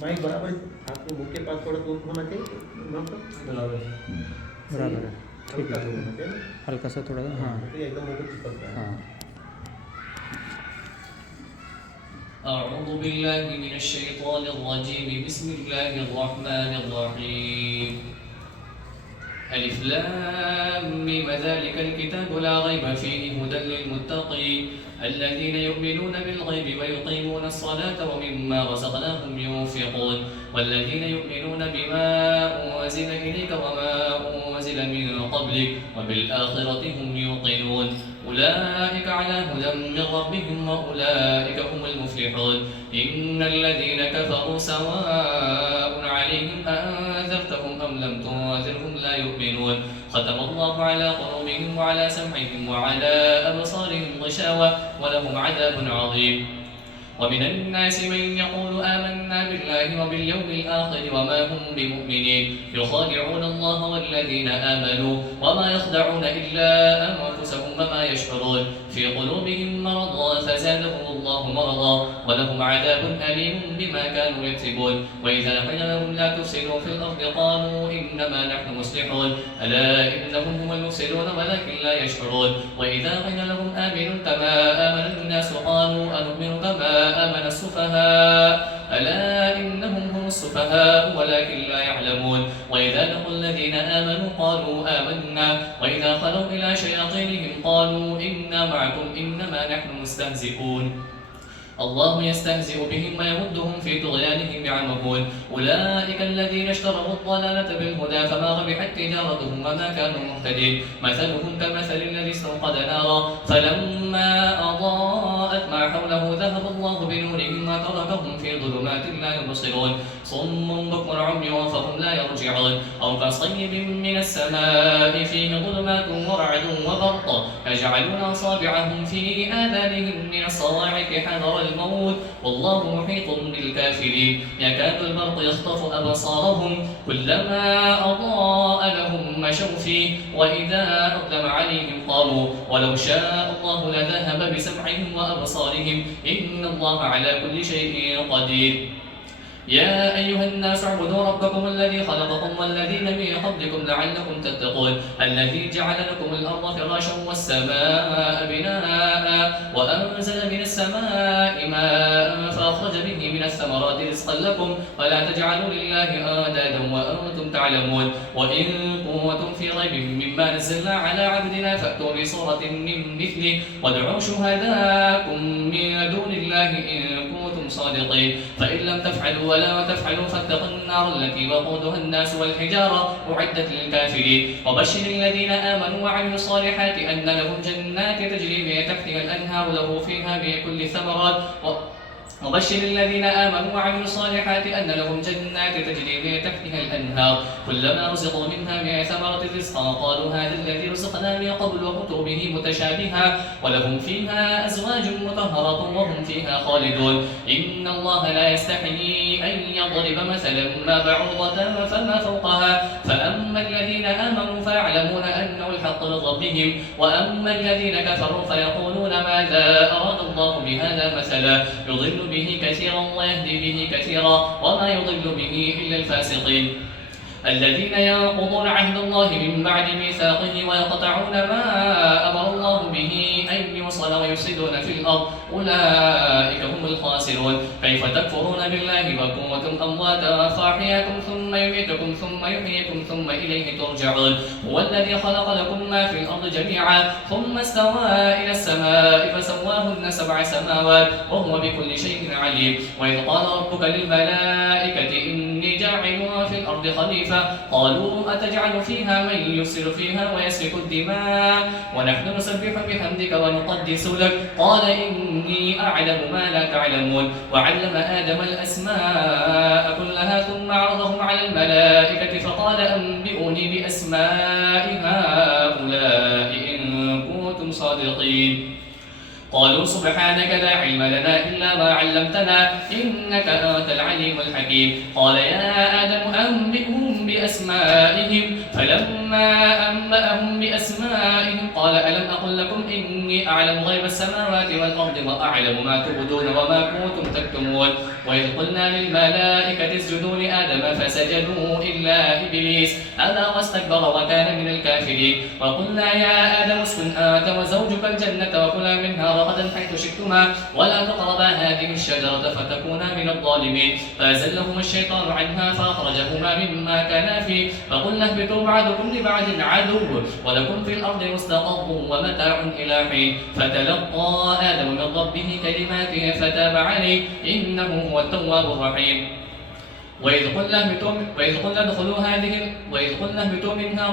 माइक बराबर आपके मुख के पास थोड़ा दूर होना चाहिए बराबर है, ठीक है, हल्का सा थोड़ा सा, हाँ एकदम मुंह पे चिपक रहा है। हाँ। أعوذ بالله من الشيطان الرجيم بسم الله الرحمن الرحيم ألف لام ميم ذلك الكتاب لا ريب فيه هدى للمتقين الذين يؤمنون بالغيب ويقيمون الصلاة ومما رزقناهم ينفقون والذين يؤمنون بما أنزل إليك وما أنزل من قبلك وبالآخرة هم يوقنون أولئك على هدى من ربهم وأولئك هم المفلحون إن الذين كفروا سواء عليهم أنذرتهم أم لم تنذرهم لا يؤمنون ختم الله على قلوبهم وعلى سمعهم وعلى أبصارهم غشاوة ولهم عذاب عظيم ومن الناس من يقول آمنا بالله وباليوم الآخر وما هم بمؤمنين يخادعون الله والذين آمنوا وما يخدعون إلا أنفسهم وما يشعرون في قلوبهم مرض فزادهم الله مرضا ولهم عذاب أليم بما كانوا يكسبون وإذا قيل لهم لا تفسدوا في الأرض قالوا إنما نحن مصلحون ألا إنهم هم المفسدون ولكن لا يشعرون وإذا قيل لهم آمنوا كما آمن الناس قالوا أنؤمن كما آمن السفهاء ألا إنهم هم السفهاء ولكن لا يعلمون وإذا لقوا الذين آمنوا قالوا آمنا وإذا خلوا إلى شياطينهم قالوا إنا معكم إنما نحن مستهزئون الله يستهزئ بهم ويمدهم في طغيانهم يعمهون أولئك الذين اشتروا الضلالة بالهدى فما ربحت تجارتهم وما كانوا مهتدين مثلهم كمثل الذي استوقد نارا فلما أضاءت ما حوله ذهب الله بنورهم وتركهم في ظلمات لا يبصرون صم بكم عمي فهم لا يرجعون أو كصيب من السماء فيه ظلمات ورعد وبرق يجعلون أصابعهم في آذانهم من الصواعق حذر الموت والله محيط بالكافرين يكاد البرق يخطف أبصارهم كلما أضاء لهم مشوا فيه وإذا أظلم عليهم قالوا ولو شاء الله لذهب بسمعهم وأبصارهم إن الله على كل شيء قدير يا أيها الناس اعبدوا ربكم الذي خلقكم والذين من قبلكم لعلكم تتقون الذي جعل لكم الأرض فراشا والسماء بناء وأنزل من السماء ماء فأخرج به من الثمرات رزقا لكم ولا تجعلوا لله أندادا وأنتم تعلمون وإن كنتم في ريب مما نزلنا على عبدنا فأتوا بصورة من مثله وادعوا شهداءكم من دون الله إن كنتم صادقين فإن لم تفعلوا ولا تفعلوا فاتقوا النار التي وقودها الناس والحجارة أعدت للكافرين وبشر الذين آمنوا وعملوا الصالحات أن لهم جنات تجري من تحتها الأنهار له فيها من كل الثمرات وبشر الذين آمنوا وعملوا الصالحات أن لهم جنات تجري من تحتها الأنهار كلما رزقوا منها من ثمرة رزقا قالوا هذا الذي رزقنا من قبل وأتوا به متشابها ولهم فيها أزواج مطهرة وهم فيها خالدون إن الله لا يستحيي أن يضرب مثلا ما بعوضة فما فوقها فأما الذين آمنوا فيعلمون أنه الحق من ربهم وأما الذين كفروا فيقولون ماذا أراد الله بهذا مثلا يضل به كثيرا ويهدي به كثيرا وما يضل به إلا الفاسقين الذين ينقضون عهد الله من بعد ميثاقه ويقطعون ما أمر الله به أن يوصل ويفسدون في الأرض أولئك هم الخاسرون كيف تكفرون بالله وكنتم أمواتا فأحياكم ثم يميتكم ثم يحييكم ثم إليه ترجعون هو الذي خلق لكم ما في الأرض جميعا ثم استوى إلى السماء فسواهن 7 سماوات وهو بكل شيء عليم وإذ قال ربك للملائكة إني جاعل في الأرض خليفة قالوا أتجعل فيها من يفسد فيها ويسفك الدماء ونحن نسبح بحمدك ونقدس لك قال إني أعلم ما لا تعلمون وعلم آدم الأسماء كلها ثم عرضهم على الملائكة فقال أنبئوني بأسماء هؤلاء إن كنتم صادقين قالوا سبحانك لا علم لنا إلا ما علمتنا إنك أنت العليم الحكيم قال يا آدم أنبئهم بأسمائهم فلما أنبأهم بأسمائهم قال ألم أقل لكم إني إني أعلم غيب السماوات والأرض وأعلم ما تبدون وما كنتم تكتمون وإذ قلنا للملائكة اسجدوا لآدم فسجدوا إلا إبليس أبى واستكبر وكان من الكافرين وقلنا يا آدم اسكن أنت وزوجك الجنة وكلا منها رغدا حيث شئتما ولا تقربا هذه الشجرة فتكونا من الظالمين فأزلهما الشيطان عنها فأخرجهما مما كانا فيه فقلنا اهبطوا بعضكم لبعض عدو ولكم في الأرض مستقر ومتاع إلى حين فتلقى آدم من ربه كلمات فتاب عليه إنه هو التواب الرحيم وإذ قلنا اهبطوا منها